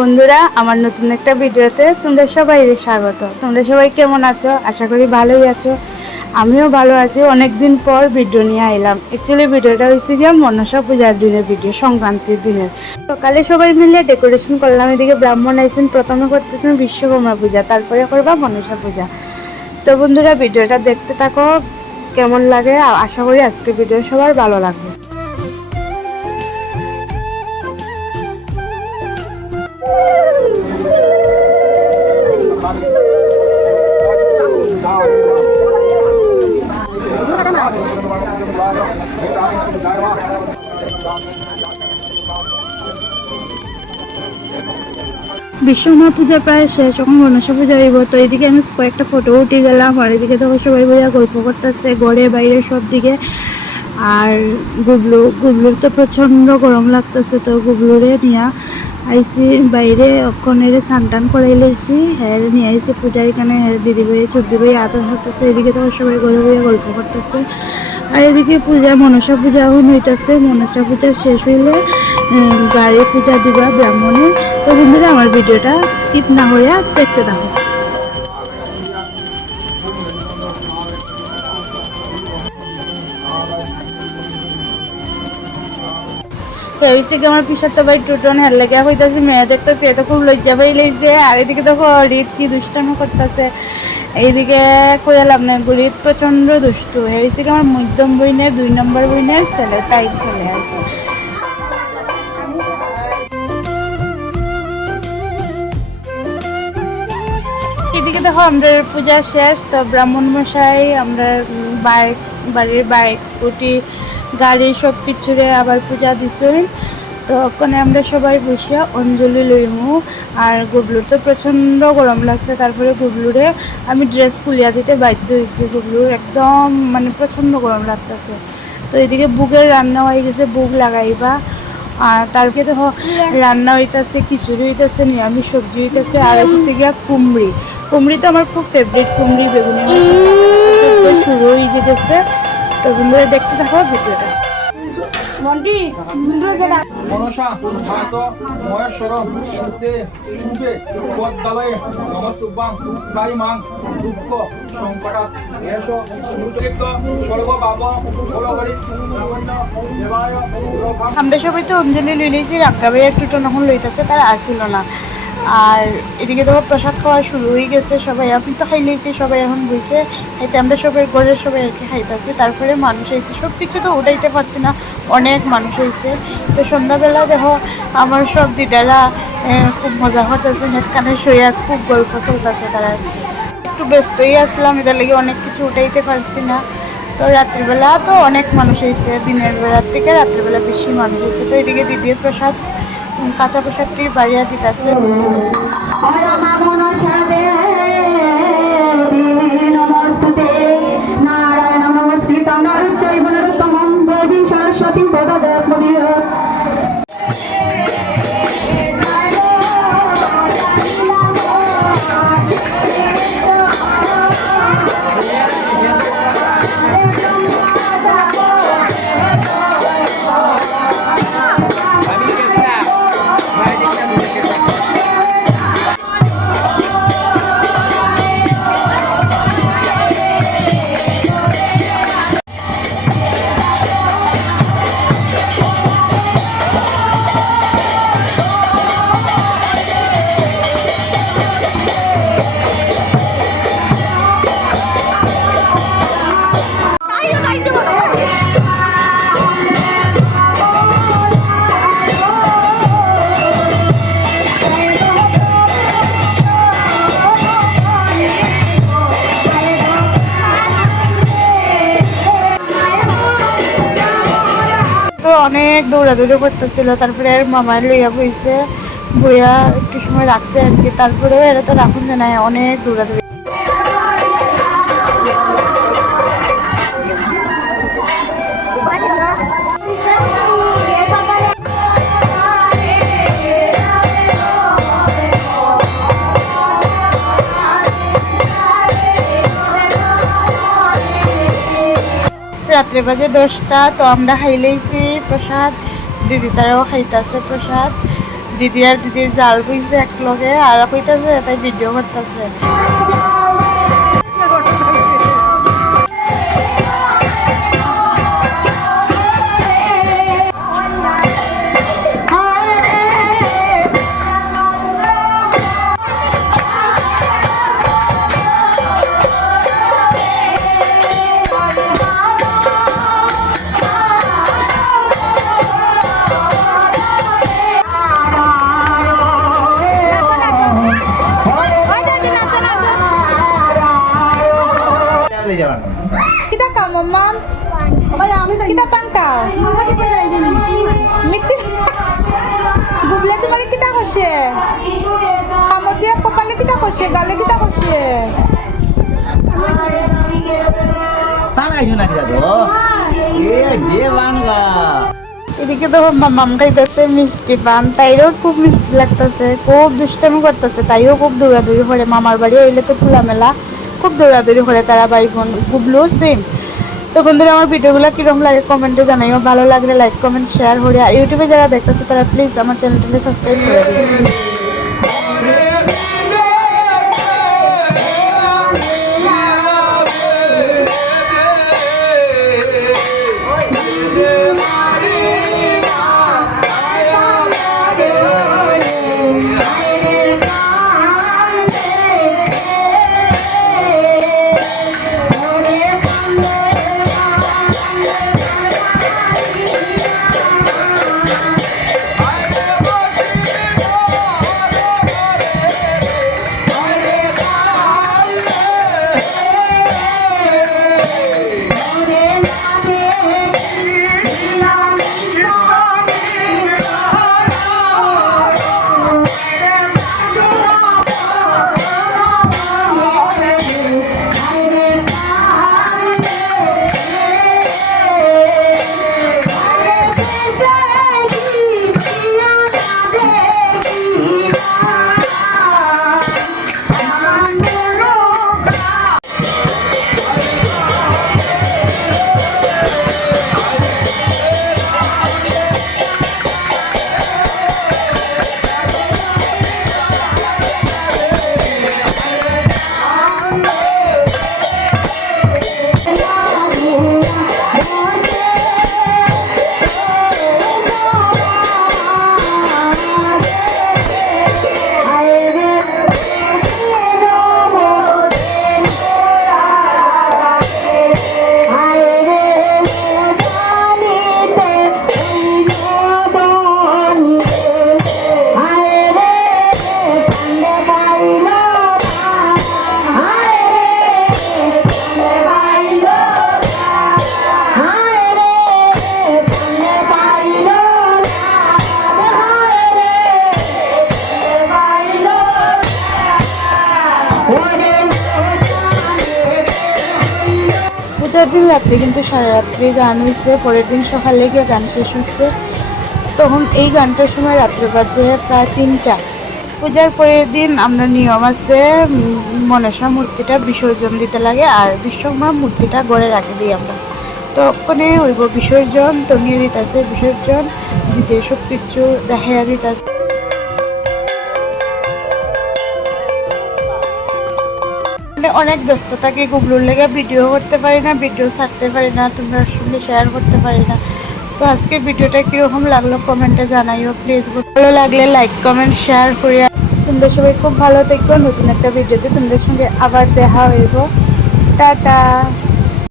বন্ধুরা, আমার নতুন একটা ভিডিওতে তোমরা সবাই স্বাগত। তোমরা সবাই কেমন আছো? আশা করি ভালোই আছো। আমিও ভালো আছি। অনেক দিন পর ভিডিও নিয়ে আইলাম। অ্যাকচুয়ালি ভিডিওটা হয়েছে গিয়ে মনসা পূজার দিনের ভিডিও, সংক্রান্তির দিনের। সকালে সবাই মিলে ডেকোরেশন করলাম। এদিকে ব্রাহ্মণ আইসেন, প্রথমে করতেছেন বিশ্বকর্মা পূজা, তারপরে করবা মনসা পূজা। তো বন্ধুরা, ভিডিওটা দেখতে থাকো, কেমন লাগে। আশা করি আজকে ভিডিও সবার ভালো লাগবে। বিশ্বকর্মা পূজা প্রায় শেষ, যখন মনসা পূজা হইব। তো এইদিকে আমি কয়েকটা ফটো উঠে গেলাম, আর এদিকে তখন সবাই বইয়া গল্প করতেছে ঘরে বাইরে সব দিকে। আর গুবলুর তো প্রচণ্ড গরম লাগতেছে, তো গুবলুরে নিয়ে আইসি বাইরে, অক্ষণের স্নান টান করাই লাইছি, হ্যাঁ নিয়ে আইসি পূজার এখানে। হ্যাঁ দিদি ভাই চুদ্দি ভাই আদর করতেছে, এদিকে তখন সবাই ঘরে বইয়া গল্প করতেছে। আর এদিকে পূজা মনসা পূজা এখন হইতেছে। মনসা পূজা শেষ হইলে গাড়ি পূজা দিবা ব্রাহ্মণে। তো বন্ধুরা, আমার ভিডিওটা স্কিপ না হইয়া দেখতে থাকো। আমার পিসার তো ভাই টুটন হের লেগে হইতাছে, মেয়ে দেখতেছে, এত খুব লজ্জা পাই লাইছে। আর এদিকে দেখো রিত কি দুষ্টামি করতেছে। এইদিকে কইলাম না, গরিব প্রচন্ড দুষ্টু হয়েছে। আমার মধ্যম বইনের 2 নম্বর বইনের ছেলে, তাই ছেলে আর কি। এদিকে দেখো আমরা পূজা শেষ। তো ব্রাহ্মণ মশাই আমরা বাড়ির বাইক স্কুটি গাড়ি সব কিছুরে আবার পূজা দিছই। তো ওখানে আমরা সবাই বসিয়া অঞ্জলি লইমু। আর গুবলুর তো প্রচণ্ড গরম লাগছে, তারপরে গুবলুরে আমি ড্রেস খুলিয়া দিতে বাধ্য হয়েছি। গুবলুর একদম মানে প্রচণ্ড গরম লাগতেছে। তো এদিকে বুকের রান্না হয়ে গেছে, বুক লাগাইবা। আর তারপরে দেখো রান্না হইতেছে, খিচুড়ি হইতেছে, নিরামিষ সবজি হইতেছে, আর হচ্ছে গিয়া কুমড়ি তো আমার খুব ফেভারিট। কুমড়ি বেগুনি শুরু হয়ে যেতেছে। তো বন্ধুরা দেখতে থাকো ভিডিওটা। মনসা মাত মহেশ্বর শুদ্ধে শুভে পদ্মালয়ে নমস্তুভ্যাং কারিমাং দুঃখ সংকটাৎ এষ সুতৃপ্ত সর্বপাপ ফলহরি লাবণ্য দেবায়। আমরা সবাই তো অঞ্জলি লইলেছি, রাক্কা ভাই একটু তখন লইতেছে, তারা আসছিল না। আর এদিকে তো প্রসাদ খাওয়া শুরু হয়ে গেছে। সবাই আপনি তো খাইলেছি, সবাই এখন বইছে খাইতে। আমরা সবাই ঘরের সবাই আর কি খাইতেছি। তারপরে মানুষ হয়েছে, সব কিছু তো উঠাইতে পারছি না, অনেক মানুষ হয়েছে। তো সন্ধ্যাবেলা দেখো আমার সব দিদারা খুব মজা করতেছে, সেখানে শুয়ে খুব গল্প চলতেছে। তারা একটু ব্যস্তই আসলাম, এদের লাগে অনেক কিছু উঠাইতে পারছি না। তো রাত্রিবেলা তো অনেক মানুষ হয়েছে, দিনের বেলার থেকে রাত্রিবেলা বেশি মানুষ হয়েছে। তো এদিকে দিদির প্রসাদ, কাঁচা প্রসাদটি বাড়িয়া দিতেছে। তো অনেক দৌড়াদৌড়ি করতেছিল। তারপরে আর মামার লইয়া বইছে, বইয়া একটু সময় রাখছে আর কি। তারপরেও এরা তো রাখুন যে নাই, অনেক দৌড়াদৌড়ি। রাত্রে বাজে 10টা। তো আমরা খাইলেইছি প্রসাদ, দিদি তারাও খাইতেছে প্রসাদ। দিদি আর দিদির জাল বুঝছে এক লগে আর কইতাছে তাই ভিডিও করতেছে। Kita ka, mama? Kita pangkaw. Miti. Gublati mali kita koshe. Kamor dia kopale kita koshe, gale kita koshe. Sana ayo na kita tuh. Dia bangga. এদিকে তো মাম খাইতেছে মিষ্টি পান, তাইরও খুব মিষ্টি লাগতেছে, খুব দুষ্টামি করতেছে, তাইও খুব দৌড়াদৌড়ি করে। মামার বাড়ি হইলে তো খোলামেলা, খুব দৌড়াদৌড়ি করে তারা ভাই বোন। গুবলুও সেম। তো বন্ধুরা আমার ভিডিওগুলো কীরকম লাগে কমেন্টে জানাইও, ভালো লাগলে লাইক কমেন্ট শেয়ার করে। আর ইউটিউবে যারা দেখতেছে তারা প্লিজ আমার চ্যানেলটাকে সাবস্ক্রাইব করে দিন। পূজার দিন রাত্রে কিন্তু সারা রাত্রি গান হয়েছে, পরের দিন সকালে গিয়ে গান শেষ হচ্ছে। তখন এই গানটার সময় রাত্রে বাজে প্রায় 3টা। পূজার পরের দিন আমরা নিয়ম আছে মনসা মূর্তিটা বিসর্জন দিতে লাগে, আর বিশ্বকর্মা মূর্তিটা ঘরে রাখে দিই আমরা। তো ওখানে হইব বিসর্জন, তো নিয়ে দিতেছে বিসর্জন দিতে, সব কিছু দেখাইয়া দিতেছে। অনেক ব্যস্ত থাকি, গুগলোর লেগে ভিডিও করতে পারি না, ভিডিও ছাড়তে পারি না, তোমরা সঙ্গে শেয়ার করতে পারি না। তো আজকের ভিডিওটা কীরকম লাগলো কমেন্টে জানাইও প্লিজ। ভালো লাগলে লাইক কমেন্ট শেয়ার করিয়া। তোমরা সবাই খুব ভালো থেকো। নতুন একটা ভিডিওতে তোমাদের সঙ্গে আবার দেখা হইব। টাটা।